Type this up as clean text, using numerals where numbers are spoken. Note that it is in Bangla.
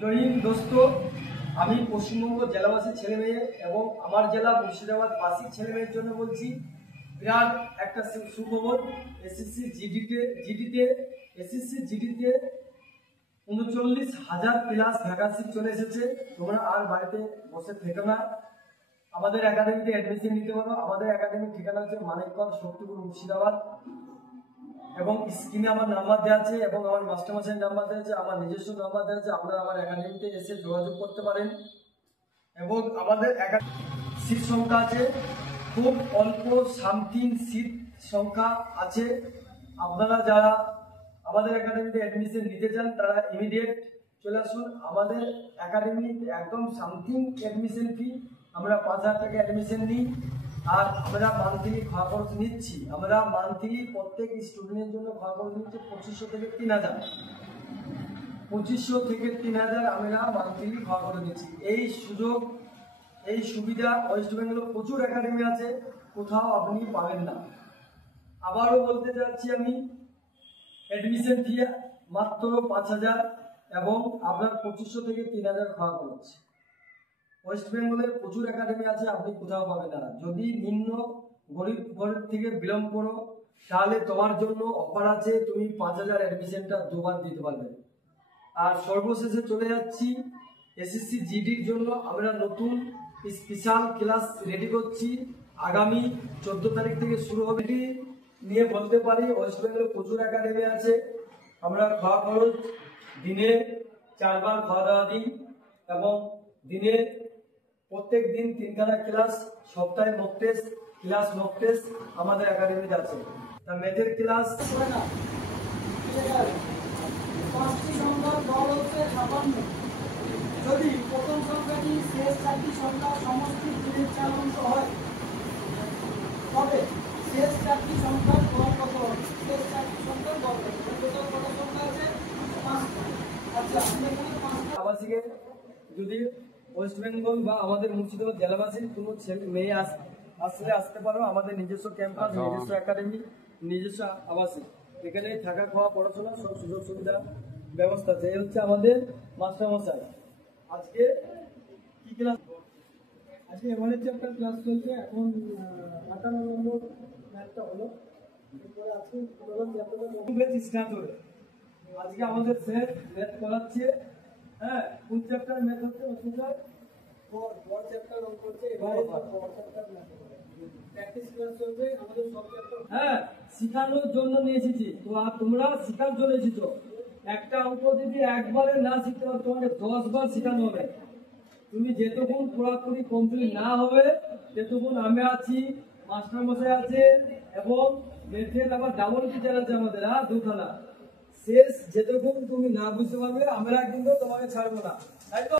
জয় হিন্দ দোস্ত। আমি পশ্চিমবঙ্গ জেলাবাসীর ছেলে মেয়ে এবং আমার জেলা মুর্শিদাবাদ বাসীর ছেলে মেয়ের জন্য বলছি বিরাট একটা সুখবর। এসএসসি জিডিতে 39,000 প্লাস ভ্যাকান্সি চলে এসেছে। তোমরা আর বাড়িতে বসে থেকো না, আমাদের একাডেমিতে অ্যাডমিশন নিতে পারো। আমাদের একাডেমির ঠিকানা হচ্ছে মানিকগঞ্জ, শক্তিপুর, মুর্শিদাবাদ। এবং স্ক্রিনে আমার নাম্বার দেওয়া আছে এবং আমার মাস্টারমশাইয়ের নাম্বার দেওয়া আছে, আমার নিজস্ব নাম্বার দেওয়া আছে। আপনারা আমার একাডেমিতে এসে যোগাযোগ করতে পারেন। এবং আমাদের সিট সংখ্যা আছে খুব অল্প, সামথিং সিট সংখ্যা আছে। আপনারা যারা আমাদের একাডেমিতে অ্যাডমিশন নিতে চান তারা ইমিডিয়েট চলে আসুন। আমাদের একাডেমিতে একদম সামথিং অ্যাডমিশন ফি, আমরা 5,000 টাকা অ্যাডমিশন নিই। আর আমরা মান্থলি খাওয়া খরচ নিচ্ছি, আমরা মান্থলি প্রত্যেক স্টুডেন্টের জন্য খাওয়া খরচ নিচ্ছি 2500 থেকে 3000। 2500 থেকে 3000 আমরা মান্থলি খাওয়া খরচ নিচ্ছি। এই সুযোগ, এই সুবিধা ওয়েস্ট বেঙ্গলে প্রচুর একাডেমি আছে, কোথাও আপনি পাবেন না। আবারও বলতে চাচ্ছি আমি, অ্যাডমিশন ফি মাত্র 5000 এবং আপনার 2500 থেকে 3000 খাওয়া খরচ। ওয়েস্ট বেঙ্গলের প্রচুর একাডেমি আছে, আপনি কোথাও পাবেন না। যদি নিম্ন গরিব ঘরের থেকে বিলম্ব করো তাহলে তোমার জন্য অফার আছে, তুমি 5000 অ্যাডমিশনটা দুবার দিতে পারবে। আর সর্বশেষে চলে যাচ্ছি, এসএসসি জিডির জন্য আমরা নতুন স্পেশাল ক্লাস রেডি করছি। আগামী 14 তারিখ থেকে শুরু হবে। নিয়ে বলতে পারি ওয়েস্ট বেঙ্গলে প্রচুর একাডেমি আছে। আমরা খাওয়া খরচ দিনে 4 বার খাওয়া দাওয়া দিই এবং দিনে প্রত্যেক দিন 3খানা ক্লাস, সপ্তাহে mock test, class mock test আমাদের একাডেমিতে আছে। তা ম্যাথের ক্লাস যদি প্রথম সংখ্যাটি শেষ 4টি সংখ্যা সমষ্টি 3-4 অংশ হয় তবে শেষ 4টি সংখ্যার গড় কত হবে? শেষ 4টি সংখ্যার গড় টোটাল কত সংখ্যা আছে? 5টা। আচ্ছা, আমরা এখানে 5টা আবাসিকে যদি ওয়েস্ট বেঙ্গল বা আমাদের মুর্শিদাবাদ জেলাবাসীর কোনো ছেলে মেয়ে আসতে পারো। আমাদের নিজস্ব ক্যাম্পাস, নিজস্ব একাডেমি, নিজস্ব আবাসিক, এখানে থাকা, খাওয়া, পড়াশোনা সব সুযোগ সুবিধা ব্যবস্থা আছে। এই হচ্ছে আমাদের মাস্টারমশাই। আজকে কি ক্লাস? আজকে এভারেজ চ্যাপ্টার ক্লাস চলছে। এখন 58 নম্বর ম্যাথটা হলো। এরপরে আজকে প্রথম চ্যাপ্টারটা স্টার্ট হবে। আজকে আমাদের স্যার ম্যাথ করাচ্ছে। হ্যাঁ, কোন চ্যাপ্টার ম্যাথ হচ্ছে? অসুবিধা বড় চ্যাপ্টার অঙ্ক করছে। এবারে বড় চ্যাপ্টার ম্যাথ প্র্যাকটিস ক্লাস চলবে আমাদের সব চ্যাপ্টার। হ্যাঁ, শেখানোর জন্য নিয়ে এসেছি তো, আর তোমরা শেখার জন্য এসেছো। একটা অঙ্ক যদি একবারে না শিখতে পারো, তোমাকে 10 বার শেখানো হবে। তুমি যেতক্ষণ পুরোপুরি কমপ্লিট না হবে ততক্ষণ আমি আছি, মাস্টারমশাই আছে এবং মেথের আবার ডাবল টিচার আছে আমাদের, 2খানা। শেষ যেতক্ষণ তুমি না বুঝতে পারবে আমরা কিন্তু তোমাকে ছাড়বো না, তাই তো?